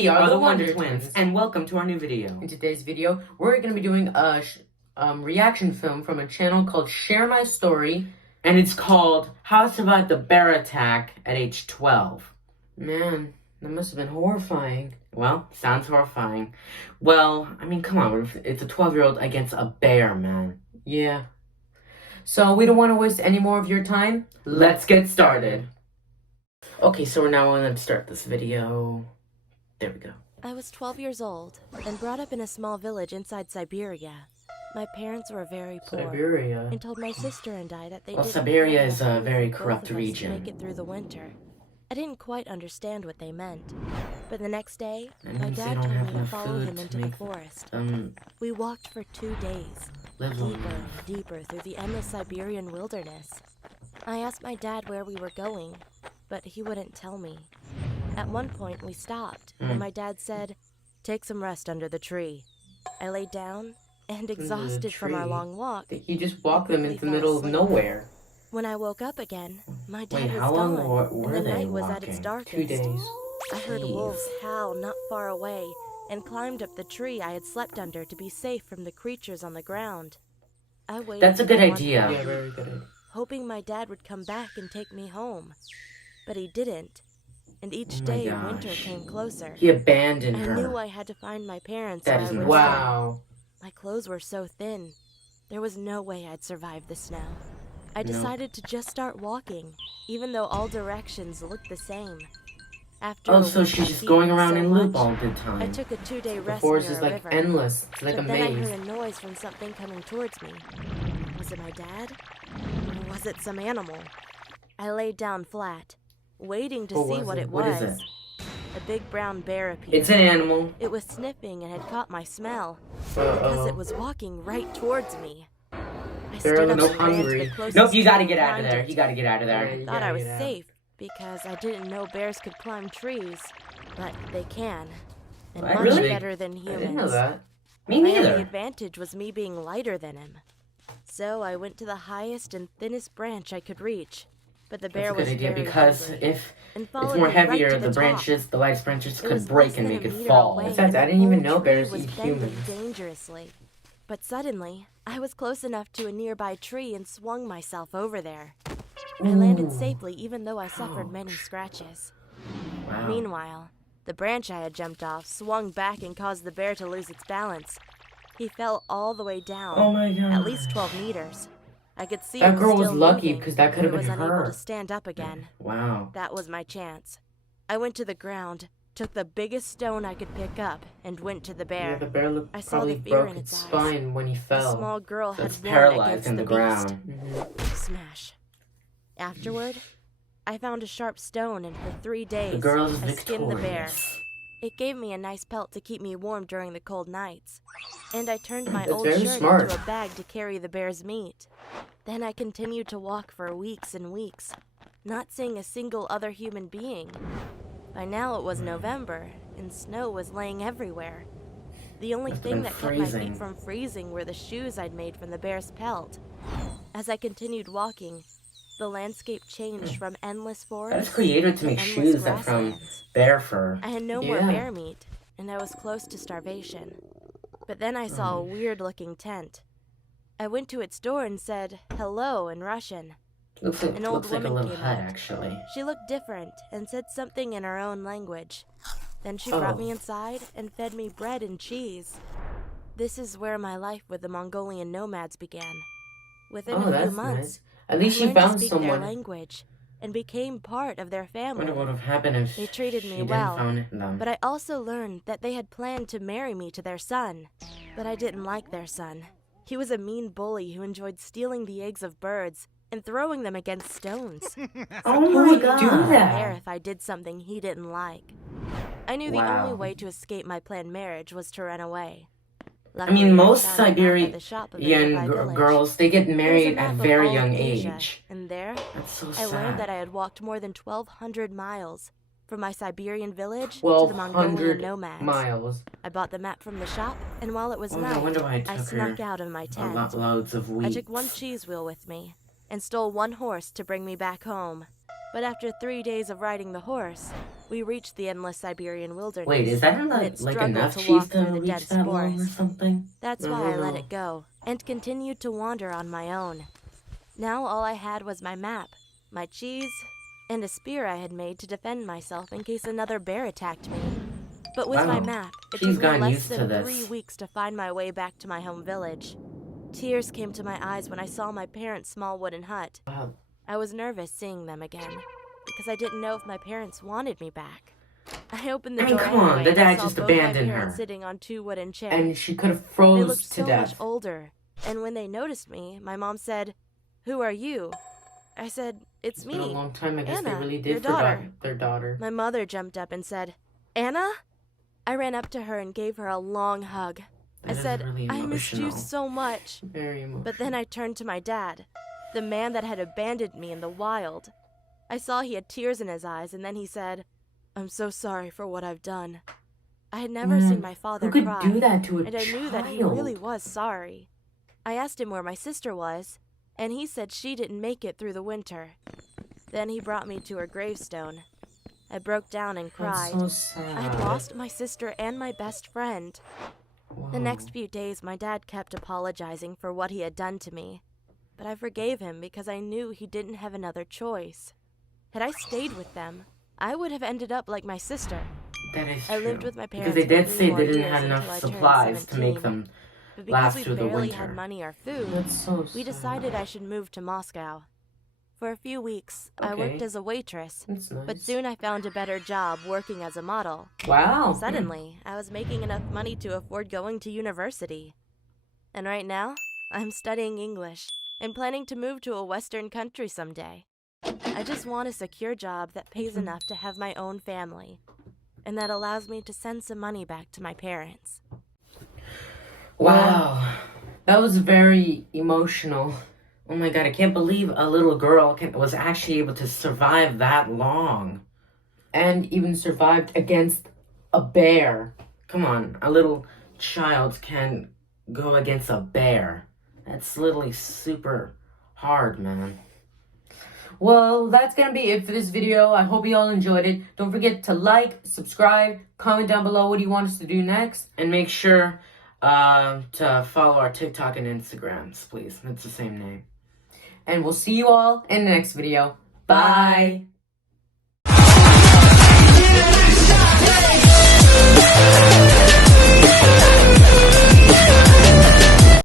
We are the Wonder Twins, and welcome to our new video. In today's video, we're going to be doing a reaction film from a channel called Share My Story. And it's called How to Survive the Bear Attack at Age 12. Man, that must have been horrifying. Well, sounds horrifying. Well, I mean, come on, it's a 12-year-old against a bear, man. Yeah. So, we don't want to waste any more of your time. Let's get started. Okay, so we're now going to start this video. There we go. I was 12 years old and brought up in a small village inside Siberia. My parents were very poor Siberia. and told my sister and I that they Well, didn't Siberia have is enough a food very for both corrupt of us region. to make it through the winter. I didn't quite understand what they meant, but the next day, That my means they dad don't told have me to enough follow food him to into the make forest. them We walked for 2 days, live deeper long. and deeper through the endless Siberian wilderness. I asked my dad where we were going, but he wouldn't tell me. At one point, we stopped, and my dad said, "Take some rest under the tree." I lay down, and exhausted from our tree? long walk, You just walk them into the quickly middle fell of asleep. nowhere. When I woke up again, my dad Wait, was how long gone, were and the they night was at its walking? darkest. 2 days. I heard Jeez. wolves howl not far away and climbed up the tree I had slept under to be safe from the creatures on the ground. I waited. That's a good for one idea. night, Yeah, very good. hoping my dad would come back and take me home. But he didn't, and each Oh my day gosh. winter came closer. He abandoned I her. knew I had to find my parents. That or is I would Wow. My clothes were so thin. There was no way I'd survive the snow. I No. decided to just start walking, even though all directions looked the same. After Oh, a so week she's of just going eating around so in loop much, all the I time. took a 2-day The rest forest near is a like river. endless. It's like But a then I maze. heard a noise from something coming towards me. Was it my dad? Or was it some animal? I laid down flat, waiting to see what it What was. is it? A big brown bear appeared. It's an animal. It was sniffing and had caught my smell because it was walking right towards me. I They're stood up no and ran to hungry. the closest Nope, you gotta tree get and out of climbed there. it. You gotta get out of there. Yeah, you Thought gotta I was get out. safe because I didn't know bears could climb trees, but they can, and What? much Really? better than I humans. didn't know that. Me My only neither. advantage was me being lighter than him. So I went to the highest and thinnest branch I could reach, but the bear That's a good was idea very because hungry if and it's followed more me right heavier, to the top. branches, the lightest branches It could was break less and than make a it meter fall. away, Besides, I and didn't the even whole know bears tree was eat bending humans. dangerously. But suddenly, I was close enough to a nearby tree and swung myself over there. I landed Ooh. safely even though I suffered many scratches. Wow. Meanwhile, the branch I had jumped off swung back and caused the bear to lose its balance. He fell all the way down, Oh my god. at least 12 meters. I could see That it girl was still lucky moving, because that could have but been was unable her. to stand up again. Wow. That was my chance. I went to the ground, took the biggest stone I could pick up, and went to the Yeah, bear. the bear I saw probably the fear broke in its its eyes. spine when he The fell. small girl So had it's won paralyzed against in the beast. ground. Mhm. Smash. Afterward, I found a sharp stone, and for 3 days, The girl's I skinned the bear. victorious. It gave me a nice pelt to keep me warm during the cold nights. And I turned my That's old very shirt smart. into a bag to carry the bear's meat. Then I continued to walk for weeks and weeks, not seeing a single other human being. By now it was November, and snow was laying everywhere. The only Must've thing been that kept my freezing. feet from freezing were the shoes I'd made from the bear's pelt. As I continued walking, the landscape changed from endless That's forests creative to make endless shoes that from grasslands. bear fur. I had no more Yeah. bear meat, and I was close to starvation. But then I saw a weird-looking tent. I went to its door and said, "Hello," in Russian. Looks like An old looks like a woman little came hut, out. actually. She looked different and said something in her own language. Then she Oh. brought me inside and fed me bread and cheese. This is where my life with the Mongolian nomads began. Within Oh, a few that's months, nice. At least I she learned to found speak someone. their language and became part of their I family. wonder what would have happened if They treated me she well, didn't find them. But I also learned that they had planned to marry me to their son. But I didn't like their son. He was a mean bully who enjoyed stealing the eggs of birds and throwing them against stones. Oh Who my would god. do that? There if I did something he didn't like. I knew the Wow. only way to escape my planned marriage was to run away. I Luckily, mean, most found a map at Siberian the shop of a nearby village. girls, they get There was a married map at of very all young of Asia, age. And there, That's so I sad. learned that I had walked more than 1,200 miles from my Siberian village to the Mongolian 1,200 nomads. miles. I bought the map from the shop, and while it was Oh, night, no wonder why I I took snuck her out of my a tent. loads of wheat. I took one cheese wheel with me and stole one horse to bring me back home. But after 3 days of riding the horse, we reached the endless Siberian wilderness. Wait, is that and it like struggled enough to cheese walk to through the reach dense that long or forest. something? That's why I let it go, and continued to wander on my own. Now all I had was my map, my cheese, and a spear I had made to defend myself in case another bear attacked me. But with my Wow. map, it She's took me gotten less used to than this. 3 weeks to find my way back to my home village. Tears came to my eyes when I saw my parents' small wooden hut. Wow. I was nervous seeing them again, because I didn't know if my parents wanted me back. I opened the I mean, door come on, anyway, the and I dad saw just both abandoned my parents her. sitting on 2 wooden chairs. And she could have They froze looked to so death. much older, and when they noticed me, my mom said, "Who are you?" I said, "It's It's been a me, long time. I guess they Anna, really your did forget daughter." their daughter. My mother jumped up and said, "Anna?" I ran up to her and gave her a long hug. That I is said, really "I missed you emotional. so much." Very emotional. But then I turned to my dad, the man that had abandoned me in the wild. I saw he had tears in his eyes, and then he said, "I'm so sorry for what I've done." I had never seen my father Who could cry, do that to a and I child? knew that he really was sorry. I asked him where my sister was, and he said she didn't make it through the winter. Then he brought me to her gravestone. I broke down and cried. That's so sad. I had lost my sister and my best friend. Wow. The next few days, my dad kept apologizing for what he had done to me, but I forgave him because I knew he didn't have another choice. Had I stayed with them, I would have ended up like my sister. That is I true. lived with my Because parents they did for 3 say more they didn't years have until enough I turned supplies to make 17. them But last because we through the barely winter. had money or food, That's so we sad. decided I should move to Moscow. For a few weeks, I Okay. worked as a waitress, That's nice. but soon I found a better job working as a model. Wow. Suddenly, I was making enough money to afford going to university. And right now, I'm studying English and planning to move to a Western country someday. I just want a secure job that pays enough to have my own family, and that allows me to send some money back to my parents. Wow. That was very emotional. Oh my god, I can't believe a little girl was actually able to survive that long. And even survived against a bear. Come on, a little child can go against a bear. That's literally super hard, man. Well, that's gonna be it for this video. I hope you all enjoyed it. Don't forget to like, subscribe, comment down below what do you want us to do next. And make sure to follow our TikTok and Instagrams, please. It's the same name. And we'll see you all in the next video. Bye. Bye.